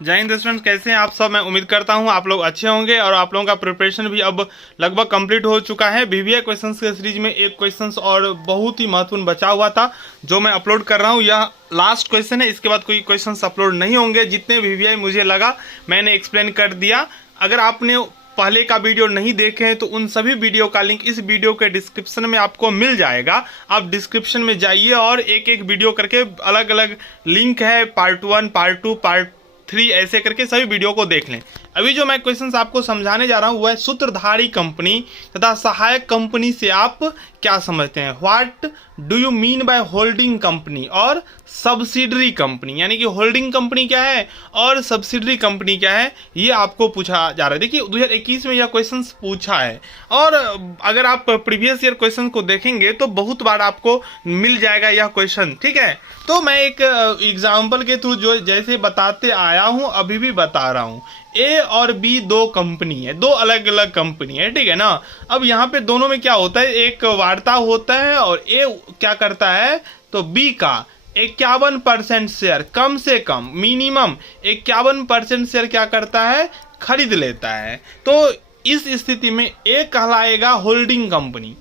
जय हिंद स्टूडेंट्स, कैसे हैं आप सब। मैं उम्मीद करता हूं आप लोग अच्छे होंगे और आप लोगों का प्रिपरेशन भी अब लगभग कंप्लीट हो चुका है। बीबीए क्वेश्चंस के सीरीज में एक क्वेश्चंस और बहुत ही महत्वपूर्ण बचा हुआ था जो मैं अपलोड कर रहा हूं। यह लास्ट क्वेश्चन है, इसके बाद कोई क्वेश्चंस अपलोड नहीं होंगे। जितने बीबीआई मुझे लगा मैंने एक्सप्लेन कर दिया। अगर आपने पहले का वीडियो नहीं देखे हैं तो उन सभी वीडियो का लिंक इस वीडियो के डिस्क्रिप्शन में आपको मिल जाएगा। आप डिस्क्रिप्शन में जाइए और एक एक वीडियो करके अलग अलग लिंक है, पार्ट 1, पार्ट 2, पार्ट 3 ऐसे करके सभी वीडियो को देख लें। अभी जो मैं क्वेश्चंस आपको समझाने जा रहा हूं वह है सूत्रधारी कंपनी तथा सहायक कंपनी से आप क्या समझते हैं। What do you mean by holding company और सब्सिडरी कंपनी, यानी कि होल्डिंग कंपनी क्या है और सब्सिडरी कंपनी क्या है, ये आपको पूछा जा रहा है। देखिए 2021 में यह क्वेश्चन पूछा है और अगर आप प्रीवियस ईयर क्वेश्चन को देखेंगे तो बहुत बार आपको मिल जाएगा यह क्वेश्चन। ठीक है, तो मैं एक एग्जाम्पल के थ्रू जो जैसे बताते आया हूं अभी भी बता रहा हूं। ए और बी दो कंपनी है, दो अलग अलग कंपनी है, ठीक है ना। अब यहाँ पे दोनों में क्या होता है, एक वार्ता होता है और ए क्या करता है तो बी का 51% शेयर, कम से कम मिनिमम 51% शेयर क्या करता है, खरीद लेता है। तो इस स्थिति में ए कहलाएगा होल्डिंग कंपनी,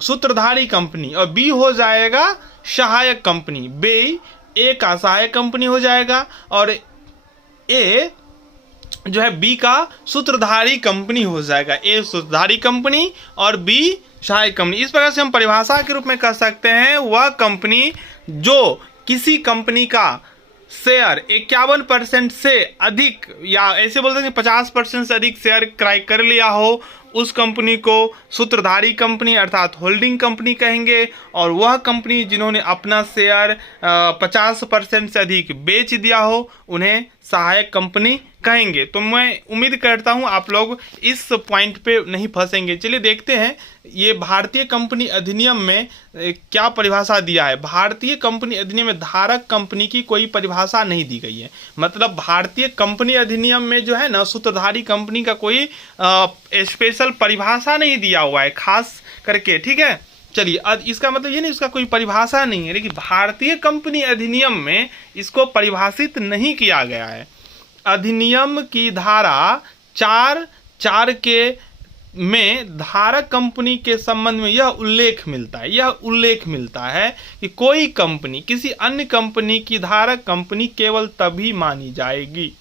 सूत्रधारी कंपनी, और बी हो जाएगा सहायक कंपनी। बी ए का सहायक कंपनी हो जाएगा और ए जो है बी का सूत्रधारी कंपनी हो जाएगा। ए सूत्रधारी कंपनी और बी सहायक कंपनी। इस प्रकार से हम परिभाषा के रूप में कह सकते हैं वह कंपनी जो किसी कंपनी का शेयर 51% से अधिक, या ऐसे बोलते हैं 50% से अधिक शेयर क्रय कर लिया हो, उस कंपनी को सूत्रधारी कंपनी अर्थात होल्डिंग कंपनी कहेंगे। और वह कंपनी जिन्होंने अपना शेयर 50% से अधिक बेच दिया हो उन्हें सहायक कंपनी कहेंगे। तो मैं उम्मीद करता हूं आप लोग इस पॉइंट पे नहीं फंसेंगे। चलिए देखते हैं ये भारतीय कंपनी अधिनियम में क्या परिभाषा दिया है। भारतीय कंपनी अधिनियम में धारक कंपनी की कोई परिभाषा नहीं दी गई है। मतलब भारतीय कंपनी अधिनियम में जो है ना सूत्रधारी कंपनी का कोई स्पेशल परिभाषा नहीं दिया हुआ है खास करके। ठीक है, चलिए इसका मतलब ये नहीं उसका कोई परिभाषा नहीं है, लेकिन भारतीय कंपनी अधिनियम में इसको परिभाषित नहीं किया गया है। अधिनियम की धारा 4 के में धारक कंपनी के संबंध में यह उल्लेख मिलता है कि कोई कंपनी किसी अन्य कंपनी की धारक कंपनी केवल तभी मानी जाएगी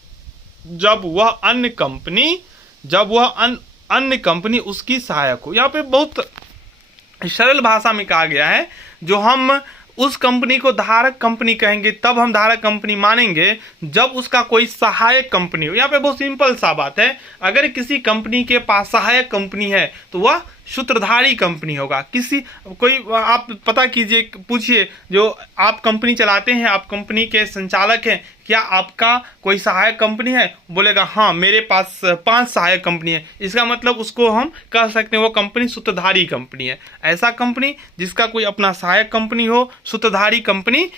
जब वह अन्य कंपनी उसकी सहायक हो। यहाँ पे बहुत सरल भाषा में कहा गया है, जो हम उस कंपनी को धारक कंपनी कहेंगे तब हम धारक कंपनी मानेंगे जब उसका कोई सहायक कंपनी हो। यहाँ पे बहुत सिंपल सा बात है, अगर किसी कंपनी के पास सहायक कंपनी है तो वह सूत्रधारी कंपनी होगा। आप पता कीजिए, पूछिए जो आप कंपनी चलाते हैं, आप कंपनी के संचालक हैं, क्या आपका कोई सहायक कंपनी है? बोलेगा हाँ मेरे पास 5 सहायक कंपनी है। इसका मतलब उसको हम कह सकते हैं वो कंपनी सूत्रधारी कंपनी है। ऐसा कंपनी जिसका कोई अपना सहायक कंपनी हो सूत्रधारी कंपनी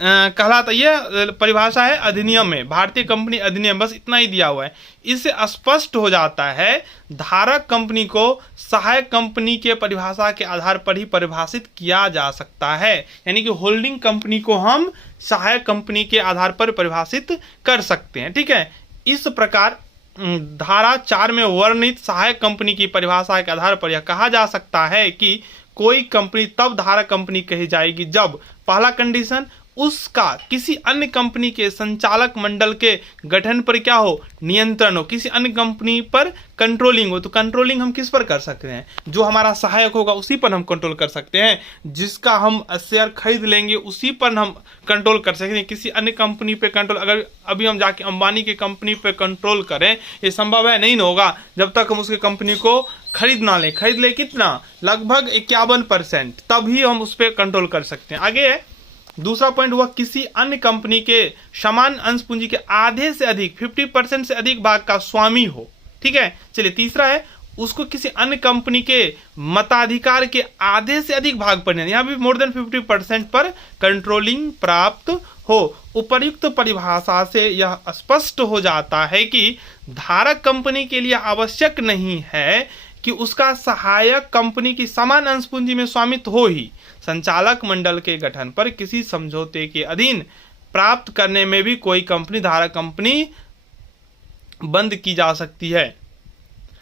कहलाता। यह परिभाषा है अधिनियम में, भारतीय कंपनी अधिनियम, बस इतना ही दिया हुआ है। इससे स्पष्ट हो जाता है धारक कंपनी को सहायक कंपनी के परिभाषा के आधार पर ही परिभाषित किया जा सकता है। यानी कि होल्डिंग कंपनी को हम सहायक कंपनी के आधार पर परिभाषित कर सकते हैं। ठीक है, इस प्रकार धारा 4 में वर्णित सहायक कंपनी की परिभाषा के आधार पर यह कहा जा सकता है कि कोई कंपनी तब धारक कंपनी कही जाएगी जब पहला कंडीशन उसका किसी अन्य कंपनी के संचालक मंडल के गठन पर क्या हो, नियंत्रण हो, किसी अन्य कंपनी पर कंट्रोलिंग हो। तो कंट्रोलिंग हम किस पर कर सकते हैं, जो हमारा सहायक होगा उसी पर हम कंट्रोल कर सकते हैं। जिसका हम शेयर खरीद लेंगे उसी पर हम कंट्रोल कर सकते हैं। किसी अन्य कंपनी पे कंट्रोल, अगर अभी हम जाके अंबानी की कंपनी पे कंट्रोल करें ये संभव है, नहीं होगा जब तक हम उसकी कंपनी को खरीद ले कितना, लगभग 51%, तभी हम उस पर कंट्रोल कर सकते हैं। आगे है दूसरा पॉइंट, वह किसी अन्य कंपनी के समान अंश पूंजी के आधे से अधिक 50% से अधिक भाग का स्वामी हो। ठीक है, चलिए तीसरा है उसको किसी अन्य कंपनी के मताधिकार के आधे से अधिक भाग पर, यहाँ भी मोर देन 50% पर कंट्रोलिंग प्राप्त हो। उपर्युक्त परिभाषा से यह स्पष्ट हो जाता है कि धारक कंपनी के लिए आवश्यक नहीं है कि उसका सहायक कंपनी की समान अंश पूंजी में स्वामित्व हो ही। संचालक मंडल के गठन पर किसी समझौते के अधीन प्राप्त करने में भी कोई कंपनी धारक कंपनी बंद की जा सकती है।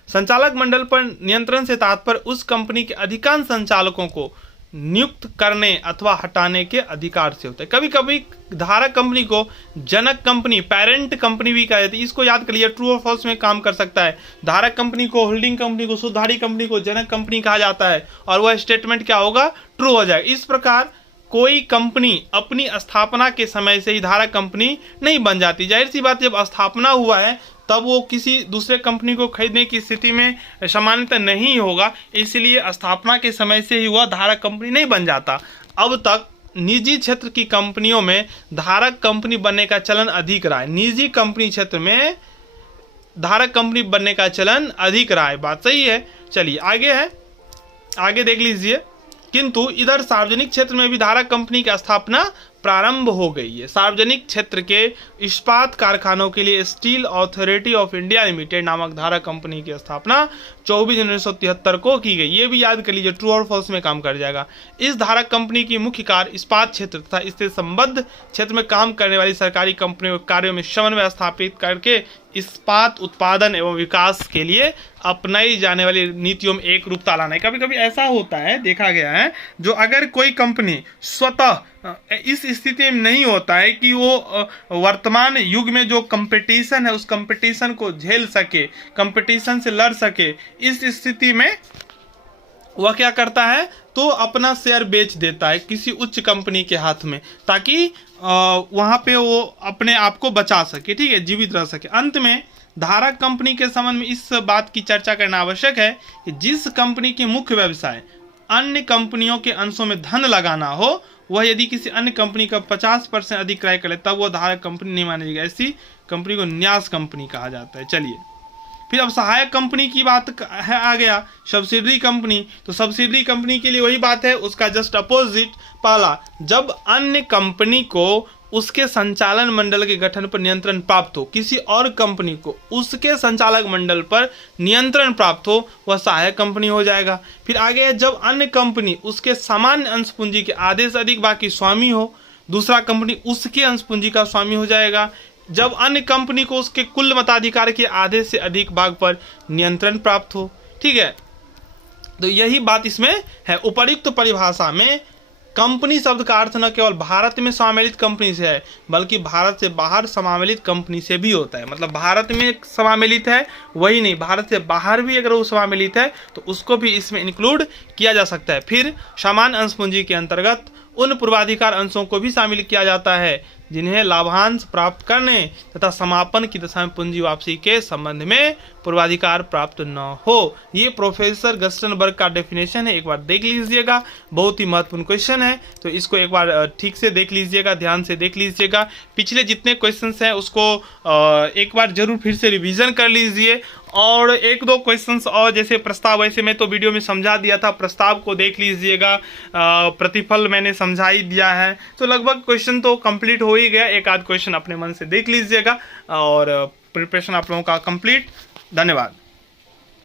संचालक मंडल पर नियंत्रण से तात्पर्य उस कंपनी के अधिकांश संचालकों को नियुक्त करने अथवा हटाने के अधिकार से होता है। कभी कभी धारक कंपनी को जनक कंपनी, पेरेंट कंपनी भी कहा जाती है। इसको याद कर लीजिए, ट्रू और फॉल्स में काम कर सकता है। धारक कंपनी को, होल्डिंग कंपनी को, सुधारी कंपनी को जनक कंपनी कहा जाता है और वह स्टेटमेंट क्या होगा, ट्रू हो जाएगा। इस प्रकार कोई कंपनी अपनी स्थापना के समय से ही धारक कंपनी नहीं बन जाती। जाहिर सी बात, जब स्थापना हुआ है तब वो किसी दूसरे कंपनी को खरीदने की स्थिति में सामान्यतः नहीं होगा, इसलिए स्थापना के समय से ही वह धारक कंपनी नहीं बन जाता। अब तक निजी क्षेत्र की कंपनियों में धारक कंपनी बनने का चलन अधिक रहा है। निजी कंपनी क्षेत्र में धारक कंपनी बनने का चलन अधिक रहा है, बात सही है। चलिए आगे है, आगे देख लीजिए। किंतु इधर सार्वजनिक क्षेत्र में भी धारक कंपनी की स्थापना प्रारंभ हो गई है। सार्वजनिक क्षेत्र के इस्पात कारखानों के लिए steel authority of India limited नामक धारक कंपनी की स्थापना 24 जनवरी 1973 को की गई। ये भी याद कर लीजिए, ट्रू और फॉल्स में काम कर जाएगा। इस धारक कंपनी की मुख्य कार्य इस्पात क्षेत्र तथा इससे संबद्ध क्षेत्र में काम करने वाली सरकारी कंपनियों के कार्यों में समन्वय स्थापित करके इस्पात उत्पादन एवं विकास के लिए अपनाई जाने वाली नीतियों में एक रूपता लाना है। कभी कभी ऐसा होता है, देखा गया है, जो अगर कोई कंपनी स्वतः इस स्थिति में नहीं होता है कि वो वर्तमान युग में जो कंपटीशन है उस कंपटीशन को झेल सके, कंपटीशन से लड़ सके, इस स्थिति में वह क्या करता है, तो अपना शेयर बेच देता है किसी उच्च कंपनी के हाथ में, ताकि वहां पे वो अपने आप को बचा सके, ठीक है, जीवित रह सके। अंत में धारक कंपनी के संबंध में इस बात की चर्चा करना आवश्यक है कि जिस कंपनी के मुख्य व्यवसाय अन्य कंपनियों के अंशों में धन लगाना हो, वह यदि किसी अन्य कंपनी का 50% अधिक क्रय करे तब वह धारक कंपनी नहीं मानी जाएगी। ऐसी कंपनी को न्यास कंपनी कहा जाता है। चलिए फिर अब सहायक कंपनी की बात है, आ गया सब्सिडरी कंपनी। तो सब्सिडरी कंपनी के लिए वही बात है, उसका जस्ट अपोजिट। पहला, जब अन्य कंपनी को उसके संचालन मंडल के गठन पर नियंत्रण प्राप्त हो, किसी और कंपनी को उसके संचालक मंडल पर नियंत्रण प्राप्त हो, वह सहायक कंपनी हो जाएगा। फिर आगे, जब अन्य कंपनी उसके सामान्य अंश पूंजी के आधे से अधिक भाग की स्वामी हो, दूसरा कंपनी उसके अंश पूंजी का स्वामी हो जाएगा। जब अन्य कंपनी को उसके कुल मताधिकार के आधे से अधिक भाग पर नियंत्रण प्राप्त हो, ठीक है। तो यही बात इसमें है। उपर्युक्त परिभाषा में कंपनी शब्द का अर्थ न केवल भारत में सम्मिलित कंपनी से है, बल्कि भारत से बाहर सम्मिलित कंपनी से भी होता है। मतलब भारत में सम्मिलित है वही नहीं, भारत से बाहर भी अगर वो सम्मिलित है तो उसको भी इसमें इंक्लूड किया जा सकता है। फिर समान अंश पूंजी के अंतर्गत उन पूर्वाधिकार अंशों को भी शामिल किया जाता है जिन्हें लाभांश प्राप्त करने तथा समापन की दशा में पूंजी वापसी के संबंध में पूर्वाधिकार प्राप्त न हो। ये प्रोफेसर गस्टनबर्ग का डेफिनेशन है, एक बार देख लीजिएगा, बहुत ही महत्वपूर्ण क्वेश्चन है, तो इसको एक बार ठीक से देख लीजिएगा, ध्यान से देख लीजिएगा। पिछले जितने क्वेश्चंस हैं उसको एक बार जरूर फिर से रिवीजन कर लीजिए, और एक दो क्वेश्चंस और जैसे प्रस्ताव, वैसे मैं तो वीडियो में समझा दिया था, प्रस्ताव को देख लीजिएगा, प्रतिफल मैंने समझा ही दिया है, तो लगभग क्वेश्चन तो कंप्लीट हो ही गया। एक आध क्वेश्चन अपने मन से देख लीजिएगा और प्रिपरेशन आप लोगों का कंप्लीट। धन्यवाद।